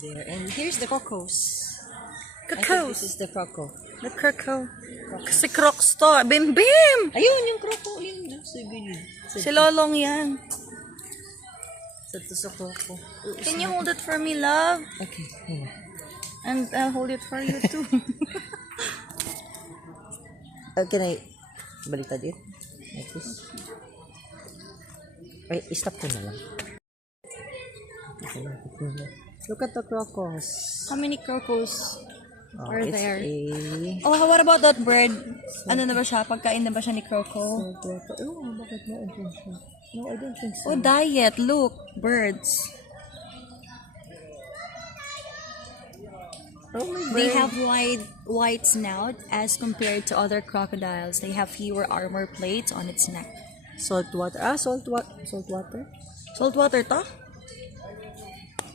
There. And here's the crocos. I think Crocos. this is the croco. The croco. Si Crocs to. Bim Bim! Ayun, yung croco. Yun. Sige. Si Lolong yan. Sa croco. Can you hold it for me, love? Okay. Hang on. And I'll hold it for you too. Can I baliktad it? Like this? Ay, stop ko na lang. Look at the crocos. How many crocos are It's there? a... Oh, what about that bird? Ano na ba siya? Pagkain na ba siya ni Croco? Oh, bakit na andyan siya? No, I don't think so. Oh, diet. Look. Birds. Oh, my They bird. have white snout as compared to other crocodiles. They have fewer armor plates on its neck. Salt water. Ah, salt water. Salt water? Saltwater to?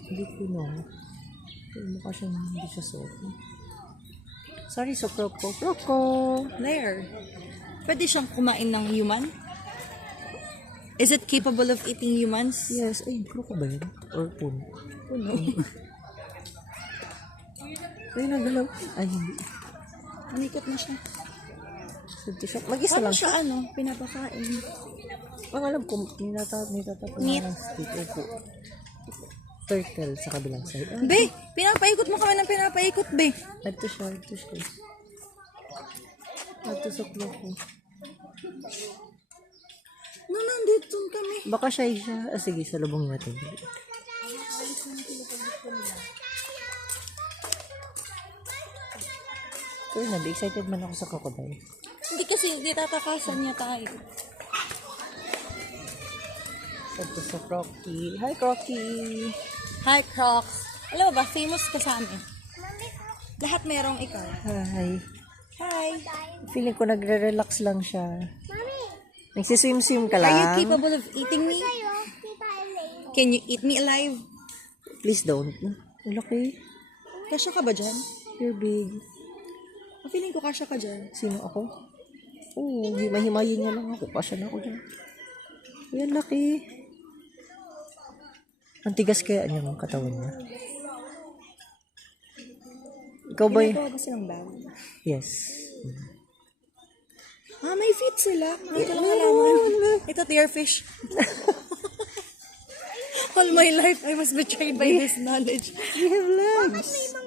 Hindi ko know. Mukha siyang hindi siya salt. Sorry, so croco. Croco! There. Pwede siyang kumain ng human? Is it capable of eating humans? Yes. Ay, croco ba yun? Or puno? Puno. Ay, nagalaw. Ay, hindi. Manikot na siya. Ito siya. Mag-isa Paano lang siya. siya pinapakain? Ang alam ko, nitatapon Meat? na ng stick. Opo. Turtle sa kabilang side. Ah, Be, pinapaikot mo kami ng pinapaikot, be. ito siya. Ito siya. Ito sa croco. No, nandito kami. Baka shy siya. Ah, sige, salubong natin. Pero nabi, excited man ako sa crocodile. Hindi kasi, hindi tatakasan niya tayo. Ito sa Crocky. Hi, Crocky! Hi, Crocs. Alam mo ba, famous ka sa amin. Lahat merong ikaw. Hi. Hi. Feeling ko nagre-relax lang siya. Nagsiswim-swim ka Are you lang? capable of eating me? Can you eat me alive? Please don't. Laki. Kasya ka ba dyan? You're big. Feeling ko kasya ka dyan. Sino ako? Oo, himay-himayin niya lang ako. Pasya na ako dyan. Yan, laki. Ang tigas kaya niya ang katawan niya. Ikaw ba Ginagawa ba silang bag? Yes. Ah, may feet sila. Hindi ko lang alaman. Ito, deerfish. All my life, I was betrayed by this knowledge. We have legs.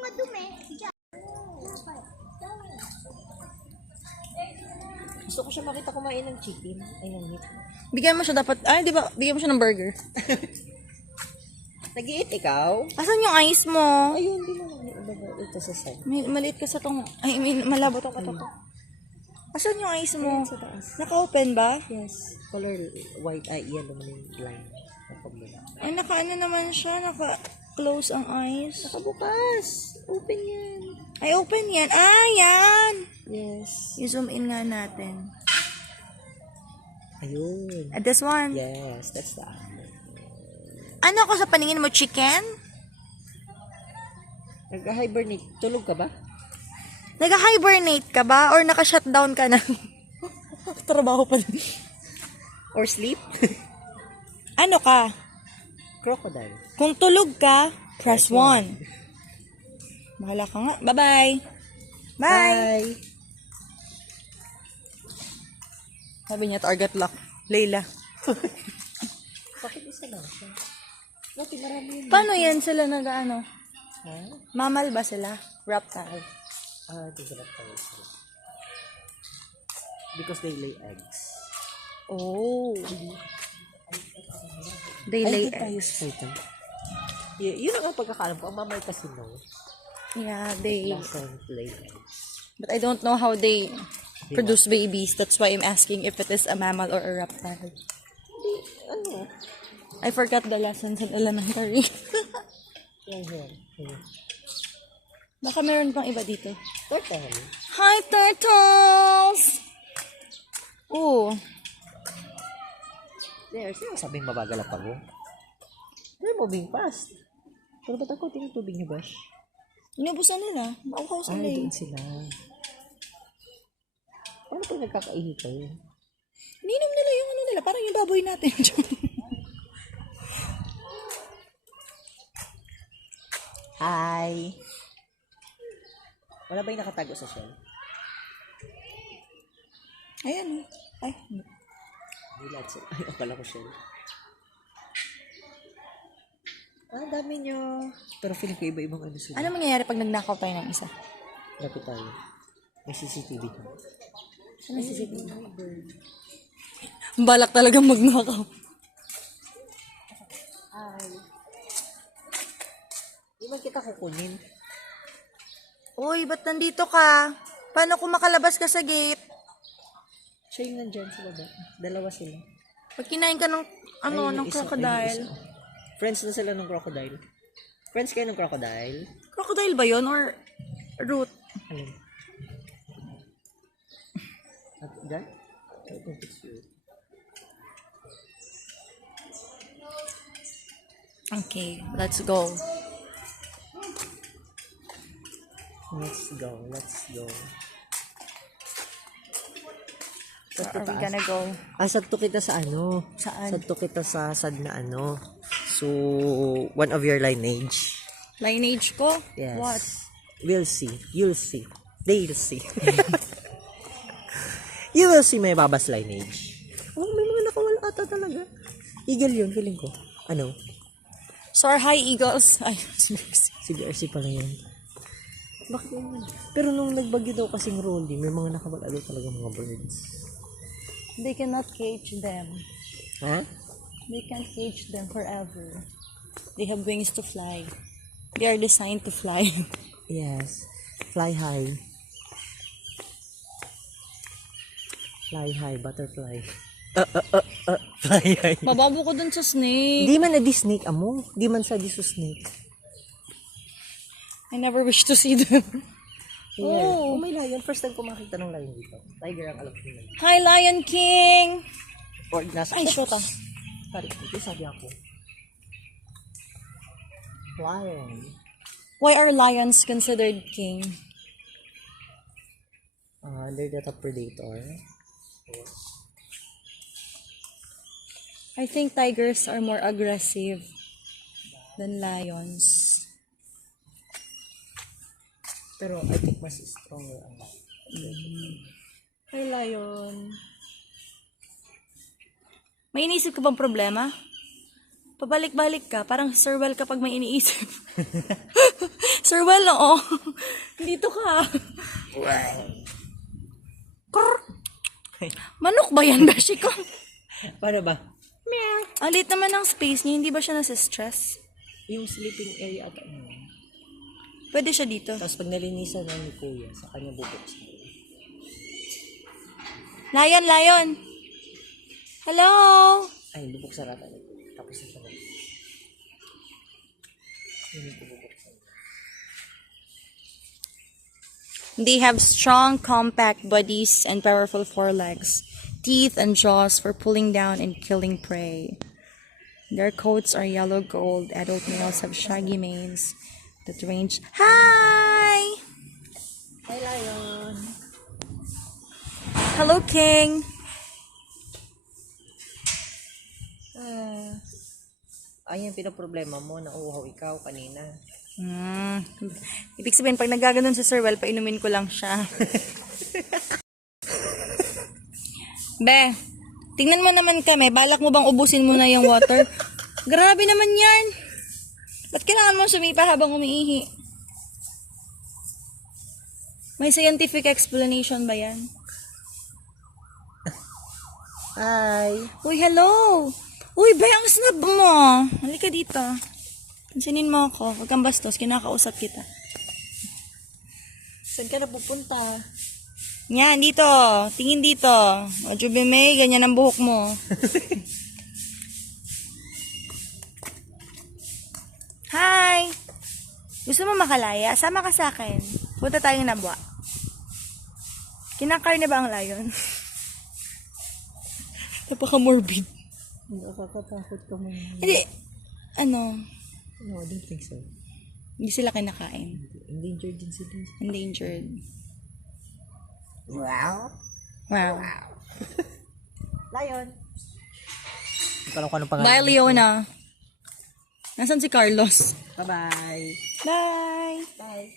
Gusto ko siya makita kumain ng chicken. Ay, ng meat. Bigyan mo siya dapat, ay, di ba, bigyan mo siya ng burger. Nag-iit ikaw? Asan yung ice mo? Ayun, di mo lang. Ito sa side. Maliit ka sa tong, I mean, malabo to ka to. Asan yung ice mo? Sa taas. Naka-open ba? Yes. Color white. Ay, yellow man yung line. Napagmula. Ay, naka-ano naman siya, naka-close ang eyes. Nakabukas. Open yan. Ay, open yan. Ah, yan! Yes. I-zoom in nga natin. Ayun. This one. Yes, that's the animal. Ano ako sa paningin mo, chicken? Nag-hibernate. Tulog ka ba? Nag-hibernate ka ba? Or naka-shutdown ka na? Trabaho pa din. Or sleep? Ano ka? Crocodile. Kung tulog ka, press 1. Bahala ka nga. Bye-bye. Bye. Sabi niya, target lock. Layla. Bakit isa lang siya? Bakit marami yun? Paano yan sila nag-ano? Ha? Mamal ba sila? Reptile. Ah, tigilap tayo sila. Because they lay eggs. Oh. They Ay, lay hindi tayo eggs. spider. Yun ang pagkakalam ko. Ang mamay kasi no. Yeah, they... Doesn't lay eggs. But I don't know how they produce babies. That's why I'm asking if it is a mammal or a reptile. Hindi, ano? I forgot the lessons in elementary. Yan, yan. Yan. Baka meron pang iba dito. Turtle. Hi, turtles! Ooh. There, sino sabing mabagal ang pagong? They're moving fast. Pero ba't ako tinutubig niyo, Bash? Inubusan nila. Mauhaw sila Ay, eh. doon sila. Paano pag nagkakaihi kayo? Ninom nila yung ano nila. Parang yung baboy natin. Hi! Wala ba yung nakatago sa shell? Ayan. Ay, Hindi lahat sila. Ay, akala ko shell. Ang dami nyo. Pero feeling ko iba-ibang ano sila. ano mangyayari pag nagnakaw tayo ng isa? Lapit tayo. May CCTV ko. Ano CCTV? Balak talagang magnakaw. Hi! Di ba kita kukunin? Uy, ba't nandito ka? Paano kung makalabas ka sa gate? Siya yung nandyan sila ba? Dalawa sila. Pag kinain ka ng, Ayun, ng yung isa, crocodile. ayun yung isa. Friends na sila ng crocodile. Friends kayo ng crocodile? Crocodile ba yon or root? Alin? At dyan? I think it's you. Okay, let's go. Let's go, let's go. Where are we gonna go? Sadto kita sa ano? Saan? Sadto kita sa sad na ano. So, one of your lineage. Lineage ko? Yes. What? We'll see. You'll see. They'll see. You will see my babas lineage. Oh, may mga nakawala ata talaga. Eagle yun, feeling ko. Ano? Soar High Eagles. Ay, CBRC pala yun. Bakit yun? Pero nung nagbagyo daw kasing rolling, may mga nakawala daw talaga mga birds. they cannot cage them. Ha? They can't cage them forever. They have wings to fly. They are designed to fly. Yes. Fly high. Fly high, butterfly. Fly high. Mababo ko dun sa snake. Di man na di snake amo. Di man sa di su snake. I never wish to see them. Oh, may lion. First time ko makita ng lion dito. Tiger ang alam ko nila. Hi, Lion King! Or nasa... Ay, shota. Sorry, ito sabi ako. Lion. Why are lions considered king? They're the top predator. I think tigers are more aggressive than lions. Pero I think mas stronger ang lion. Hi, lion. May iniisip ka bang problema? Pabalik-balik ka. Parang Sir Well kapag may iniisip. Sir Well, oo. Dito ka. Krr. Manok ba yan, Beshi ko? Paano ba? Ang liit naman ng space niya. Hindi ba siya nasa-stress? Yung sleeping area ata mo. Pwede siya dito. Tapos pag nalinisan na ni Kuya, sa kanya bubuksan. Lion, lion. Hello? Ay, bubuksan natin. Tapos na siya. Hindi ko bubuksan. They have strong, compact bodies and powerful forelegs, teeth and jaws for pulling down and killing prey. Their coats are yellow gold. Adult males have shaggy manes that range. Hi! Hi, lion! Hello, King! Ayan, pinaproblema mo. Nauuhaw ikaw kanina. Ibig sabihin, pag nagaganon si Sir Well, painumin ko lang siya. Be, tingnan mo naman kami. Balak mo bang ubusin mo na yung water? Grabe naman yan. Ba't kailangan mo sumipa habang umiihi? May scientific explanation ba yan? Hi! Uy, hello! Uy, be, ang snap mo! Halika dito. Pansinin mo ako. Huwag kang bastos. Kinakausap kita. Saan ka na pupunta? Yan, dito. Tingin dito. O, Jubi May, ganyan ang buhok mo. Hi! Gusto mo makalaya? Sama ka sa akin. Punta tayong Nabwa. Kinakarne ba ang lion? Napaka-morbid. Nakakatakot ka mo. Hindi, ano, No, I don't think so. hindi sila kinakain. Endangered din sila. Endangered. Wow! Wow. Lion! Parang kung anong pangalan. Bye, Leona. Nasaan si Carlos? Bye-bye. Bye! Bye.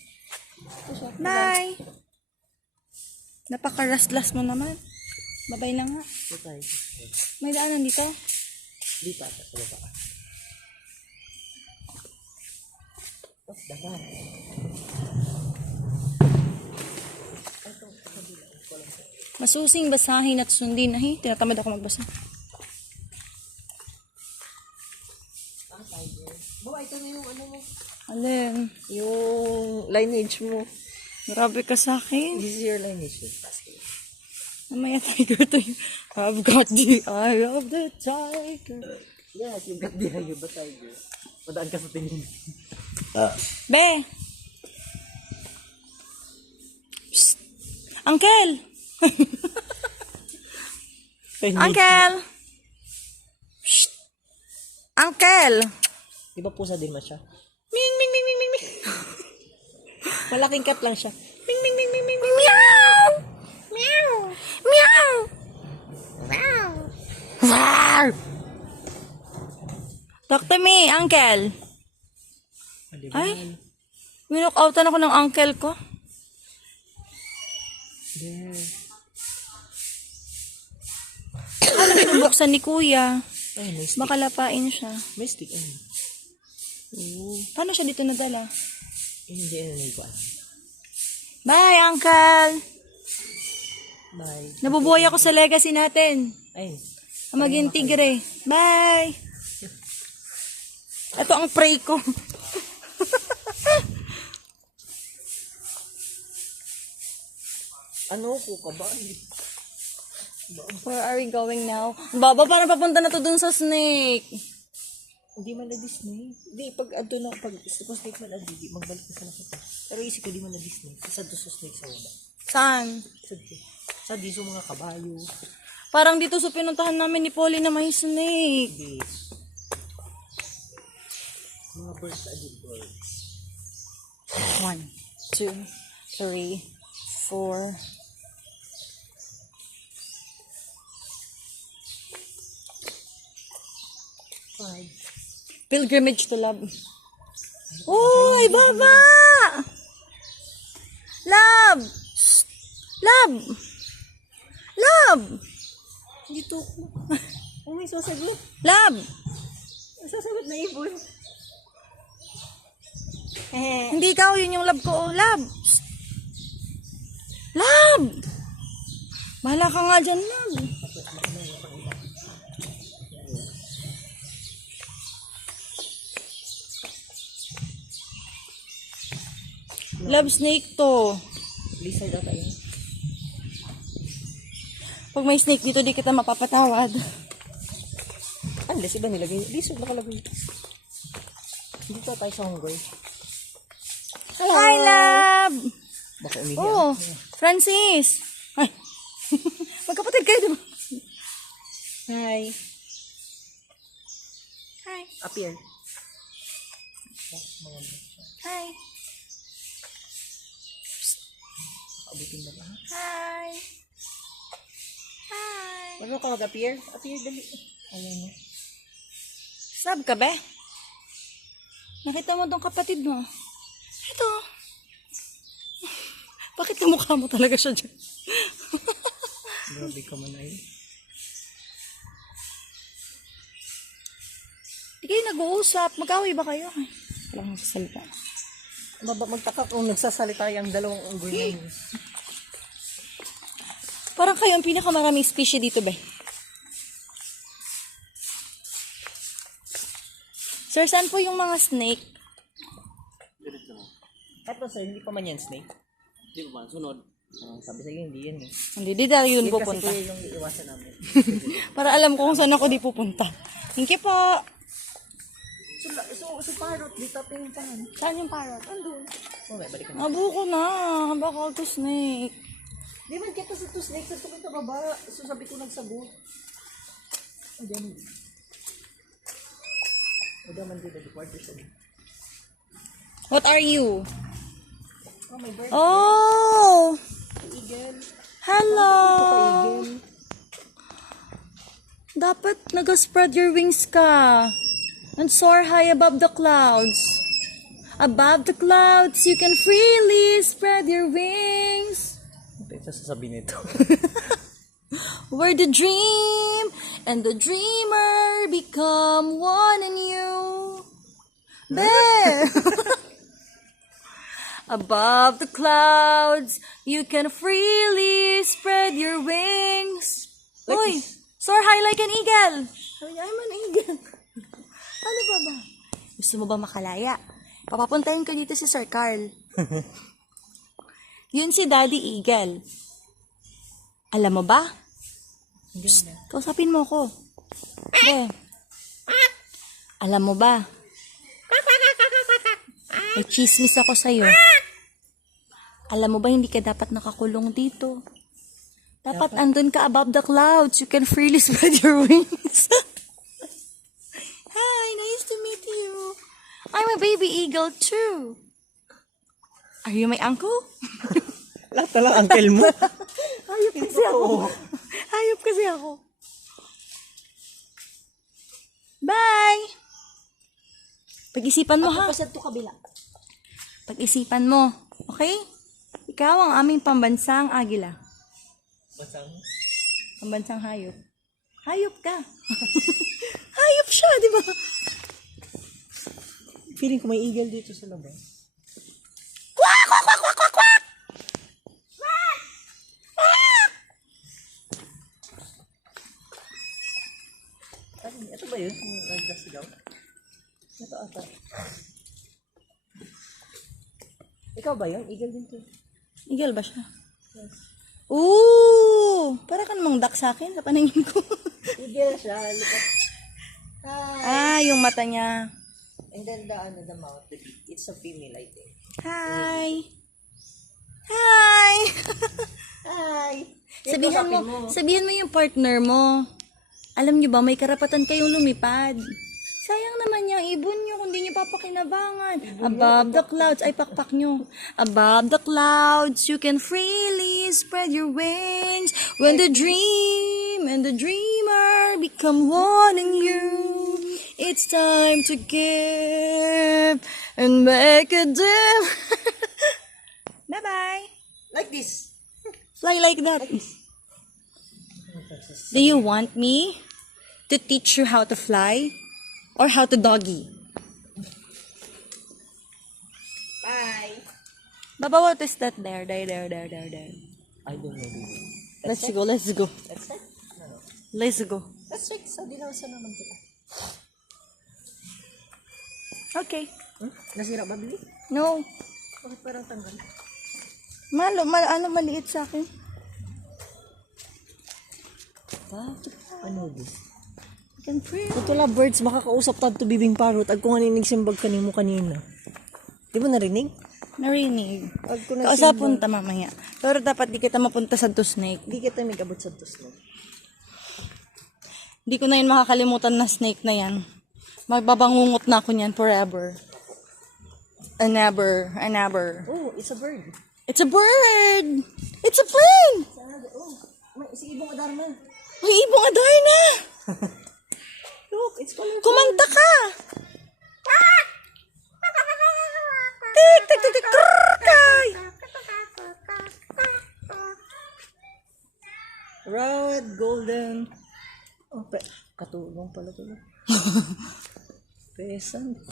Bye! Napaka-rustlas mo naman. Babay lang nga. Ito tayo. May daanan dito? Di pa. Sa baba. Oh, dahan. Masusing basahin at sundin. Ay, tinatamad ako magbasa. Bawa, ito na yung ano mo. Alin? Yung lineage mo. Grabe ka sa akin. This is your lineage. Mamaya tiger to you. I've got the eye of the tiger. Yes, you got the eye of the tiger. Padaan ka sa tingin. Be! Psst! Uncle! Uncle! Psst! Uncle! Di ba pusa din man siya? Ming, ming, ming, ming, ming, ming. Malaking cat lang siya. Ming, ming, ming, ming, ming, ming. Meow! Meow! Meow! Wow! Wow! Talk to me, Uncle. Ay, winok-outan ako ng uncle ko. There. Ano binubuksan ni Kuya? Ay, may stick. Makalapain siya. May stick. Ay. Oo. Paano siya dito nadala? Hindi, ano na iba. Bye, Uncle! Bye. Nabubuhay ako sa legacy natin. Ay. Maging tigre. Bye! Ito ang pray ko. Ano ko ka ba? Where are we going now? Baba, parang papunta na to dun sa snake. Hindi man na Disney. Hindi, pag ando na, pag snake man ando, di magbalik na sa nakita. Pero isip ko di man na Disney. Isa doon sa snake sa wala. Saan? Sa diso mga kabayo. Parang dito sa pinuntahan namin ni Polly na may snake. Hindi. Mga birds sa birds. 1, 2, 3, 4. Pilgrimage to love. Uy, baba! Love! Shh! Love! Love! Dito ko. Oh, may sasagot. Love! Sasagot na ibon. Hindi ikaw, yun yung love ko. Oh, love! Shh! Love! Bahala ka nga dyan, love. Love snake to. Lizard ata yun. Pag may snake dito, di kita mapapatawad. Unless iba nilagay. Lizard nakalagay. Dito tayo sa Hungary. Hello! Hi, love! Baka umihi. Oh, Francis! Ay! Magkapatid kayo, di ba? Hi. Hi. Up here. Hi. Abutin na ba? Hi. Hi. Ano ka mag-up here? Up here, dali. Ayan na. Sab ka ba? Nakita mo tong kapatid mo? Ito. Bakit kamukha mo talaga siya dyan? Grabe ka man ay. Di kayo nag-uusap. Mag-away ba kayo? Ay, wala kang sasalita. Magtaka kung nagsasalita yung dalawang unggoy na yun. Parang kayo ang pinakamaraming species dito, be. Sir, saan po yung mga snake? Eto sir, hindi pa man yan snake. Hindi pa man, sunod. Sabi sa'yo, hindi yan eh. Hindi, di tayo yun Hindi pupunta. kasi yung iiwasan namin. Para alam ko kung saan ako di pupunta. Thank you po. So parrot, di tapin yung tahan. Saan yung parrot? Andun. Oh, may balik ka na. Nabuko na. Baka to snake. Di man kita sa two snakes, sa tukong baba. So sabi ko nagsagot. O, dyan. O, dyan man dito, di quarter sa What are you? Oh, my bird. Oh! Eagle. Hello! Eagle. Dapat nag-spread your wings ka. and soar high above the clouds. Above the clouds, you can freely spread your wings. Ito sasabihin nito. Where the dream and the dreamer become one in you. There! Above the clouds, you can freely spread your wings. Uy! Soar high like an eagle! I'm an eagle. Ano ba? Gusto mo ba makalaya? Papapuntahin ko dito si Sir Carl. Yun si Daddy Eagle. Alam mo ba? Psst, kausapin mo ko. Be. Alam mo ba? May chismis ako sa'yo. Alam mo ba hindi ka dapat nakakulong dito? Dapat andun ka above the clouds. You can freely spread your wings. Hi, nice to meet you. I'm a baby eagle too. Are you my uncle? Lahat na lang uncle mo. Hayop kasi ako. Hayop kasi ako. Bye! Pag-isipan mo ha. Pasad to kabila. Pag-isipan mo. Okay? Ikaw ang aming pambansang agila. Basang? Pambansang hayop. Hayop ka. Hayop siya, di ba? Feeling ko may eagle dito sa labas. Quack! Quack! Quack! Quack! Quack! Quack! Ito ba yun? Yung nagkasigaw? Ito ata. Ikaw ba yun? Eagle din to. Eagle ba siya? Yes. Ooh! Para ka namang duck sa akin sa paningin ko. Eagle siya. Look at. Hi. Yung mata niya. And then the mouth, the beak. It's a female, I think. Hi! Hi! Hi! Sabihan mo yung partner mo. Alam niyo ba, may karapatan kayong lumipad. Sayang naman yung ibon niyo kung di niyo papakinabangan. Above the clouds, ay pakpak niyo. Above the clouds, you can freely spread your wings. When the dream and the dreamer become one in you, it's time to give and make a difference. Bye-bye. Like this. Fly like that. Do you want me to teach you how to fly or how to doggy? Bye. Baba, what is that there? There. I don't know. Let's go. Let's check? No. Let's go. Let's check. Sa dinawasan naman kita. Okay. Nasira ba, Billy? No. Bakit parang tanggal? Maliit sa akin. Ano this? I can pray. Ito la birds, makakausap tad to bibing parrot. Ag kung ano simbag kanimo kanina. Di mo narinig? Narinig. Ag ko Kausapon ta mamaya. Pero dapat di kita mapunta sa to snake. Di kita may kabot sa tos no. Di ko na yun makakalimutan na snake na yan. Magbabangungot na ako niyan forever. And never. Oh, it's a bird. It's a bird! It's a bird! Oh, si Ibong Adarna. May ibong Adarna! Look, it's colorful. Kumanta ka! Tik, tik, tik, tik, krrrkay! Red, golden. Oh, katulong pala to. Peasant.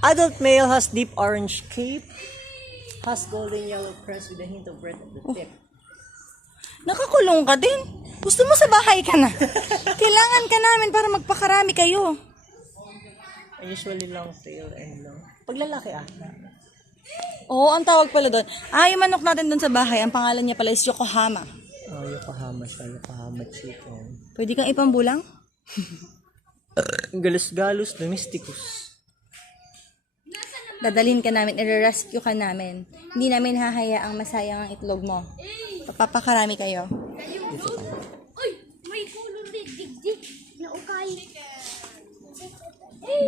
Adult male has deep orange cape. Has golden yellow crest with a hint of red at the tip. Nakakulong ka din. Gusto mo sa bahay ka na. Kailangan ka namin para magpakarami kayo. Usually long tail and long. Pag lalaki Oo, ang tawag pala doon. Yung manok natin doon sa bahay, ang pangalan niya pala is Yokohama. Oh, Yokohama siya. Yokohama chicken. Pwede kang ipambulang? Galus-galus domesticus. Dadalhin ka namin, i-rescue ka namin. Hindi namin hahayaang masayang ang itlog mo. Papakarami kayo. Uy, may kulong digdig na ukay.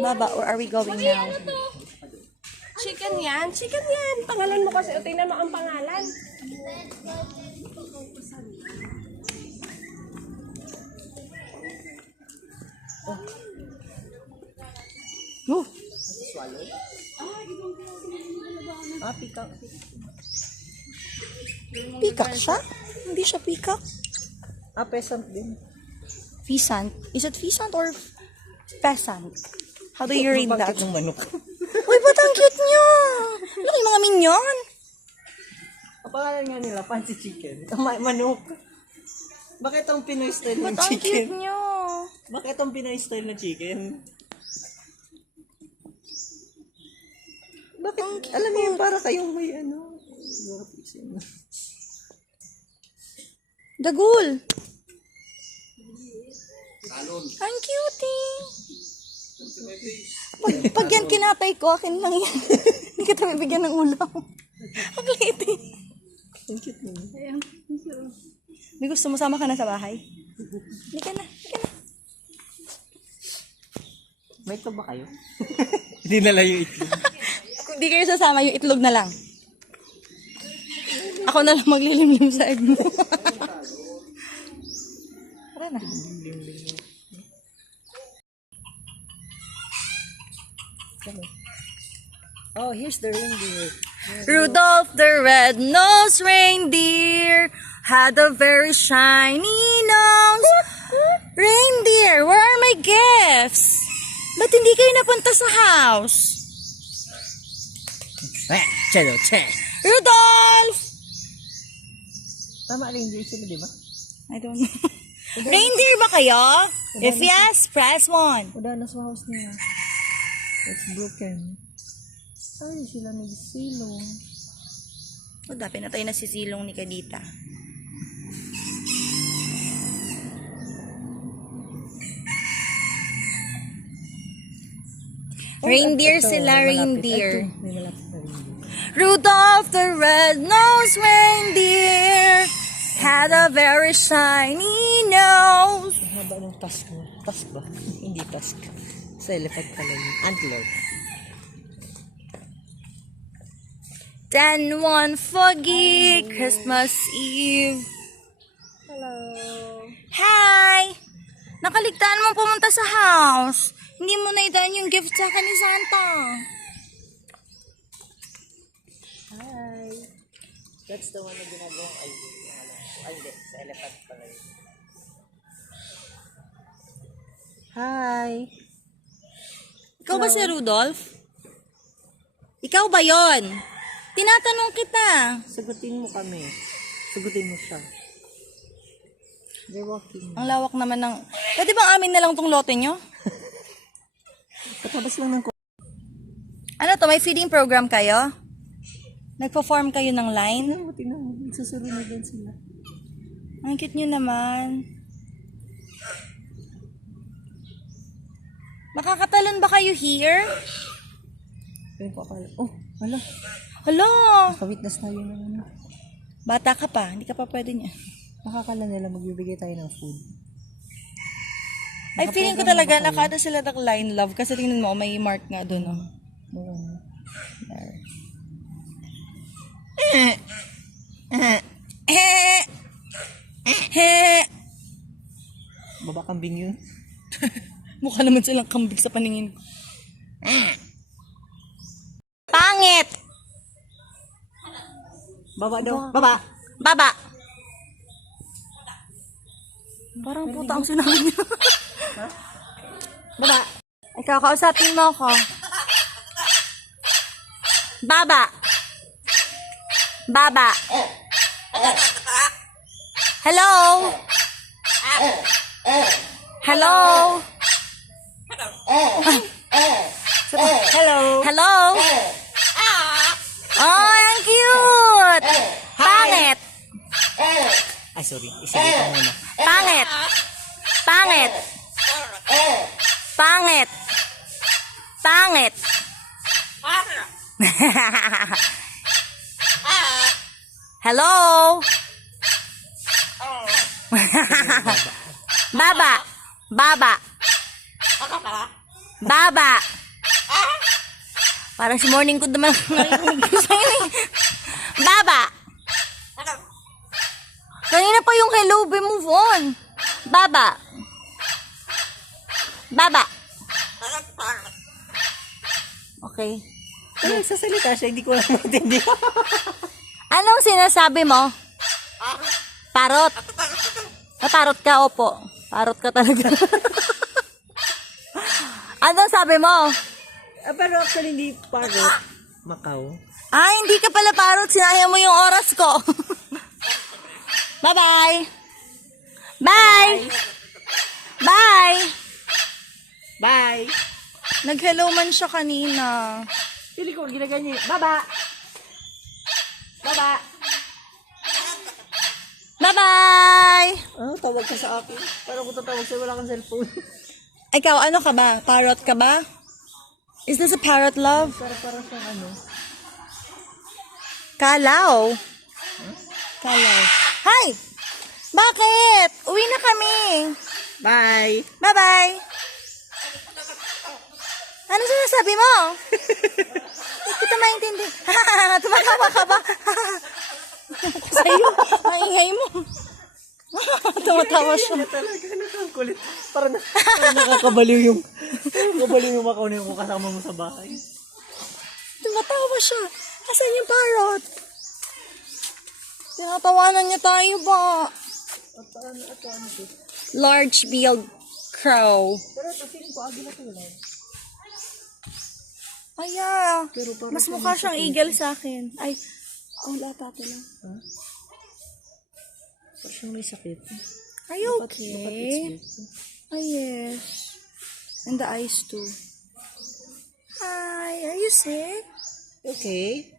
Baba, or are we going now? Ano to? Chicken yan. Pangalan mo kasi. Tingnan mo ang pangalan. to. Oh! Peacock. Peacock siya? Hindi siya peacock. Pheasant din. Pheasant. Is it pheasant or pheasant? How do you read that? Bakit ng manok? Uy, ba't ang cute niya? Laki mga minyon. Ang pangalan nga nila, fancy chicken. Manok. Bakit ang Pinoy style ng Ba't ang cute chicken? niya? Bakit ang Pinoy style na chicken? Bakit? Alam mo yun, para kayong may ano. Dagul. Ang cutie. Pag yan kinatay ko, akin lang yan. Hindi ka tayo bibigyan ng ulam. Ang liit eh. Ang cute naman. May gusto mo, sama ka na sa bahay? Hindi ka na. May ito ba kayo? Hindi na lang yung itlog. Kung di kayo sasama, yung itlog na lang. Ako na lang maglilimlim sa egg mo. Tara na. Oh, here's the reindeer. Rudolph the red-nosed reindeer had a very shiny nose. Reindeer, where are my gifts? Ba't hindi kayo napunta sa house? Chelo, che. Rudolph! Tama, reindeer sila, di ba? I don't know. Reindeer ba kayo? If yes, press 1. Wala na sa house niya. It's broken. Ay, sila nagsilong. O, pinatay na si Silong ni Kadita. Reindeer sila, reindeer. May malapit na reindeer. Rudolph the red-nosed reindeer had a very shiny nose. Ang haba ng tusk mo. Tusk ba? Hindi tusk. Sa elephant pala yun. Antler. Then one foggy Christmas Eve. Hello. Hi! Nakaligtaan mo pumunta sa house. Hindi mo na idaan yung gift sa akin ni Santa. Hi! That's the one na ginagawang ay, hindi, sa elephant pala yun. Hi! Ikaw ba si Rudolph? Ikaw ba yon? Tinatanong kita. Sagutin mo kami. Sagutin mo siya. They're walking. Ang lawak naman ng... Pwede bang amin na lang tong lote nyo? Patabas lang ng Ano to, may feeding program kayo? Nagpo-form kayo ng line? ano, tingnan mo. Susunod na din sila. Ang cute nyo naman. Makakatalon ba kayo here? Pero ko akala, oh, hala. Hala! Kawitness na yun ng ano. Bata ka pa, hindi ka pa pwede niya. Nakakala nila magbibigay tayo ng food. Ay, feeling ko talaga nakada sila ng line love kasi tingnan mo, may mark nga doon. Oh. Baba kambing yun. Mukha naman silang kambing sa paningin ko. Pangit! Baba daw. Baba! Baba! Parang puta ang sinabi niya. Baba! Ikaw, kausapin mo ako. Baba! Baba! Hello? Hello? Hello! Hello? Oh, ang cute! Pangit! Ay, sorry. Isalita mo muna. Pangit! Pangit! Pangit! Pangit! Hello? Baba! Baba! Baba! Parang si morning ko naman narinig ko sa'yo eh. Baba! Kanina pa yung hello, be move on. Baba! Baba. Okay. Pero nagsasalita siya, hindi ko lang maintindihan. Anong sinasabi mo? Parot. Parot ka, opo. Parot ka talaga. Anong sabi mo? Pero actually, hindi parot. Macau. Hindi ka pala parot. Sinayang mo yung oras ko. Bye-bye. Bye. Bye. Bye! Nag-hello man siya kanina. Pili ko, ginaganyan. Baba! Baba! Bye-bye. Tawag ka sa akin. Parang kung tatawag sa'yo, wala kang cellphone. Ikaw, ano ka ba? Parrot ka ba? Is this a parrot, love? Parang siyang ano. Kalaw. Kalaw. Hi! Bakit? Uwi na kami. Bye! Bye-bye. Ano sinasabi mo? Hindi kita maintindihan. Tumatawa ka ba? Sa'yo, maingay mo. Tumatawa siya. Talaga, nakakulit. Parang nakakabaliw yung makaw na yung kasama mo sa bahay. Tumatawa siya. Asan yung parrot? Tinatawanan niya tayo ba? Large-billed crow. Pero ito, feeling ko, agila to lang. Aya, Pero parang mas mukha siyang eagle sa akin. Ay, wala tato lang. Parang siyang may sakit. Are you Baka okay? it's dito. Oh, yes. And the eyes too. Hi, are you sick? Okay.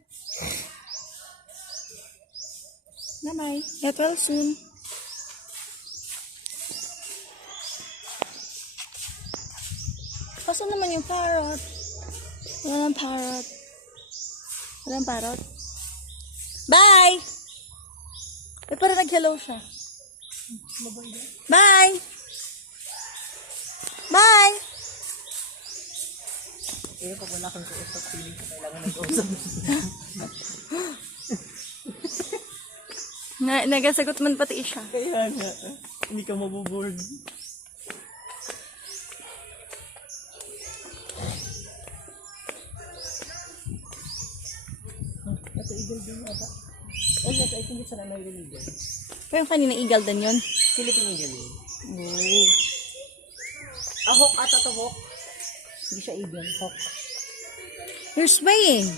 Bye-bye. Get well soon. Kaso naman yung parrot? Walang parrot. Walang parrot. Bye! Eh, parang nag-hello siya. Bye! Bye! Eh, pag wala kang kausap, feeling ko kailangan nag-usap. Nagasagot man pati siya. Kaya nga, hindi ka mabuboard. Ito, eagle din ata. Oh, yes, I think it's an American eagle. Pero yung kanina eagle din yun. Philippine eagle yun. Oh. Hawk ata to, hawk. Hindi siya eagle, hawk. You're swaying.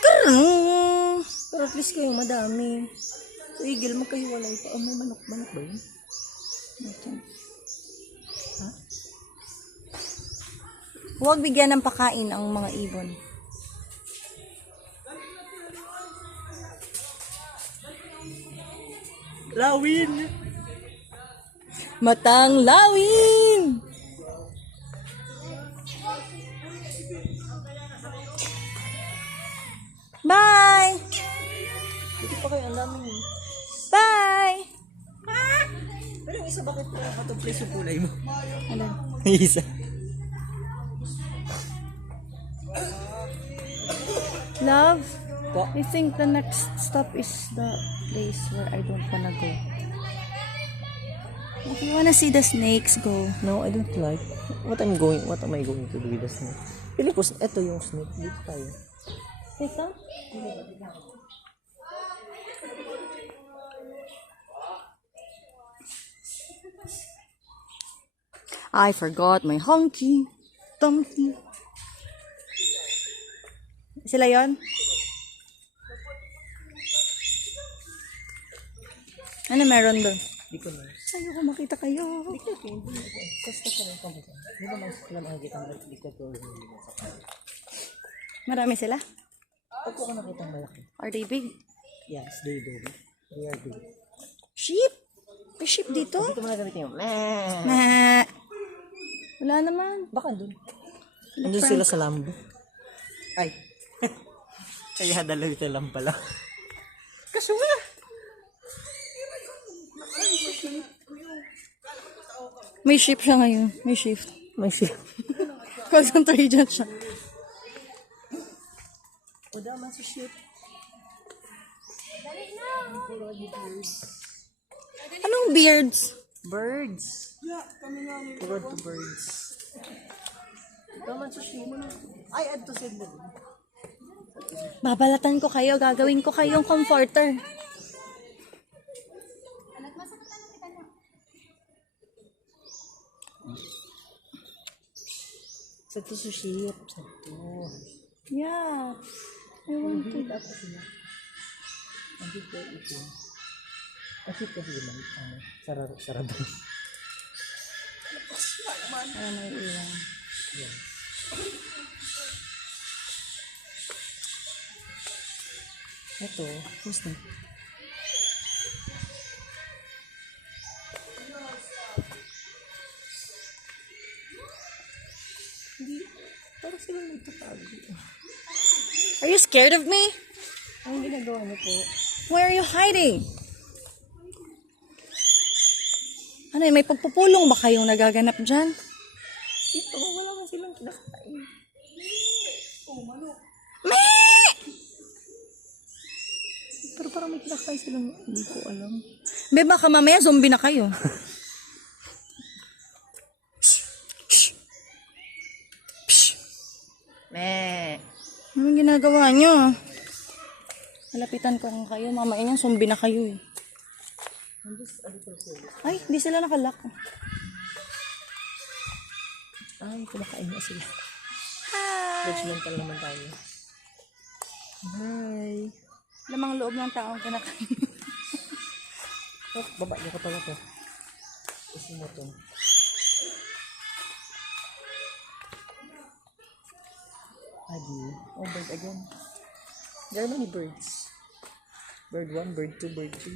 Karang! Pero at least kayo, madami. So, eagle, magkahiwalay pa. Oh, may manok. Manok ba yun? Ito. Ha? Huwag bigyan ng pakain ang mga ibon. Lawin! Matang lawin! Bye! Hindi pa kayo, ang dami yun. Bye! Pero yung isa, bakit patong place yung kulay mo? Ano? Isa. Love, Po? I think the next stop is the place where I don't wanna go. If you wanna see the snakes, go. No, I don't like. What am I going to do with the snake? Pili ko, eto yung snake. Dito tayo. Ito? I forgot my honky. Tonky. Sila yon? Ano meron doon? Di ko na. Ayoko makita kayo. Basta ka rin kamo. Di ba mas sila makikita mo dito ko. Marami sila? Pag ko nakita ang malaki. Are they big? Yes, they do. They are big. Sheep? May sheep dito? Dito mo na gamitin yung meh. Meh. Wala naman. Baka dun. Nandun sila sa lambo. Ay. Kaya dalawita lang pala. Kaso nga. May sheep siya ngayon. May shift. May siya. Content agent siya. O daman sa ship. Anong beards? Birds. Road to birds. Ito man sushi mo na. Ay, add to send na din. Babalatan ko kayo, gagawin ko kayong comforter. Sa to sushi. Sa to. Yeah. I want to. Hindi ko ito. Kasi kasi naman. Sarado. Para may iwan. Yan. Ito. Who's that? Hindi. Parang sila nagtatago. Are you scared of me? Ang ginagawa niyo po. Where are you hiding? Ano, may pagpupulong ba kayong nagaganap dyan? Ito, wala man silang kinakain. Pero parang may kinakain silang, hindi ko alam. Be, baka mamaya zombie na kayo. Me. Anong ginagawa nyo? Malapitan ko lang kayo. Mamaya niyan, zombie na kayo eh. Ay, hindi sila nakalak. Ay, kumakain na sila. Hi! Judgmental naman tayo. Hi. Lamang loob ng taong kinakain. Oh, baba niyo ka pala to. Kasi mo to. Adi. Oh, bird again. There are many birds. Bird 1, bird 2, bird 3.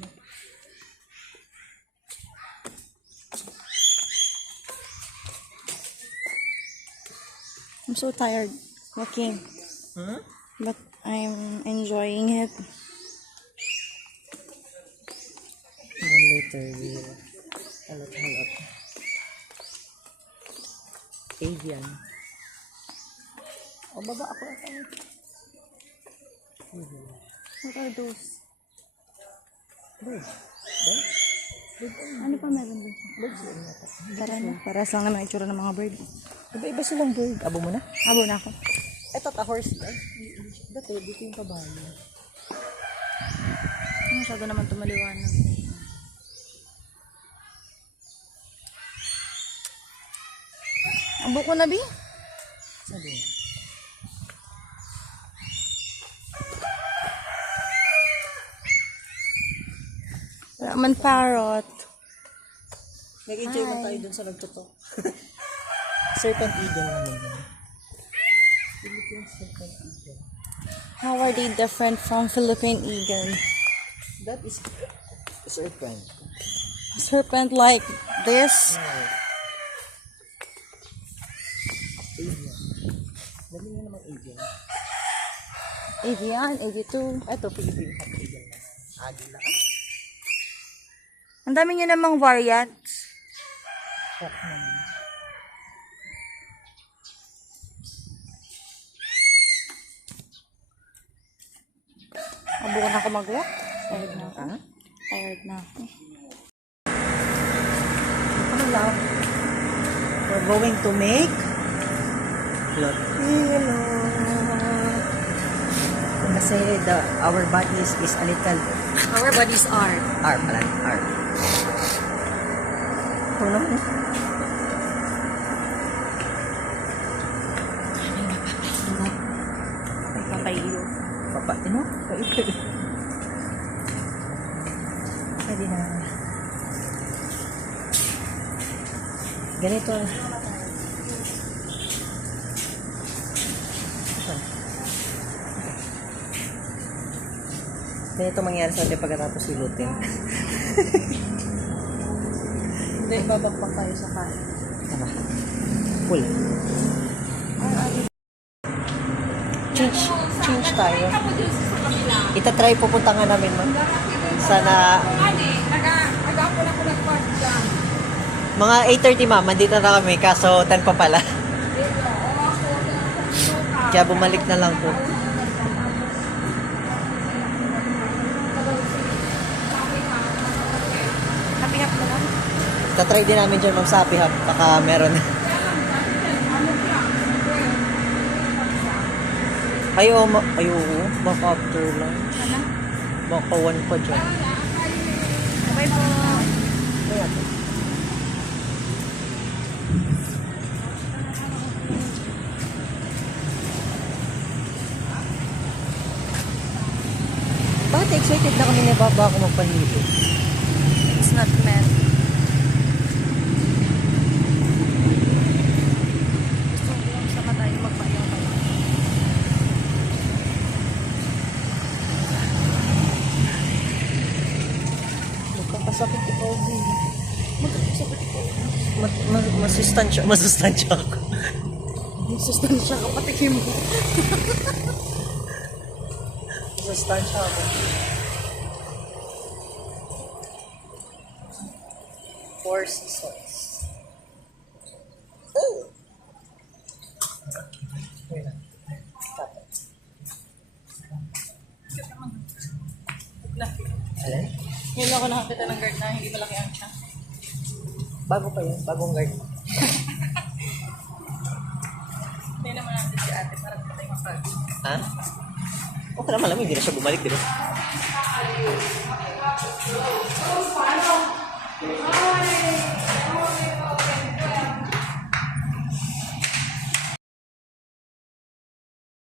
I'm so tired walking. Huh? But I'm enjoying it. And then later we'll halot. Avian. Oh, baba ako. Avian. What are those? Bird. Bird? Ano pa meron dun? Birds yun yata. Para na. Paras lang naman itsura ng mga bird. Iba-iba silang bird. Abo mo na? Abo na ako. Eto, a horse. Ay, dito yung kabayo. Masyado naman tumaliwanag. Abo ko na, Bi? Sabi. Raman parrot. Nag-enjoy man tayo dun sa nagtutok. Serpent eagle naman yun. Philippine serpent eagle. How are they different from Philippine eagle? That is serpent. Serpent like this? No. Avian. Dali nga naman avian. Avian, AV2. Ito, Philippine hot eagle naman. Agila. Ang dami nyo namang variants. Hawk naman. Abo ko na ako mag-walk. Tired na ako. Ah? Tired na ako. Ano lang? We're going to make hello. Kasi our bodies is a little Our bodies are. R pala. R. Ito naman. May papayo. Papa, ano? Pait. Pwede na. Ganito. Ganito mangyari sa atin pagkatapos hilutin. Hindi, babakbak tayo sa kain. Tama. Full. Change tayo. Itatry pupunta nga namin man. Sana mga 8:30 ma'am, andito na kami kaso 10 pa pala. Kaya bumalik na lang po. Happy na lang. Tatry din namin dyan, Ma'am, sa Happy Hub. Baka meron. Ayo, baka after lunch. Baka 1 pa dyan. Bye po. Kaya po. Bakit excited na kami na baba ako magpahilo? It's not meant. Gusto ko lang sama tayo magpayaw pa. Magkakasakit ikaw din. Magkakasakit ikaw. Masustansya ako. Sustansya ka, patikim mo. Masustansya ako. Four Seasons. Oh! Wait lang. Stop it. Alin? Ngayon ako nakakita ng guard na hindi malaki ang siya. Bago pa yun. Bagong guard. Hindi naman natin si ate para patay mapag. Ha? Okay naman lang. Hindi na siya bumalik, di ba?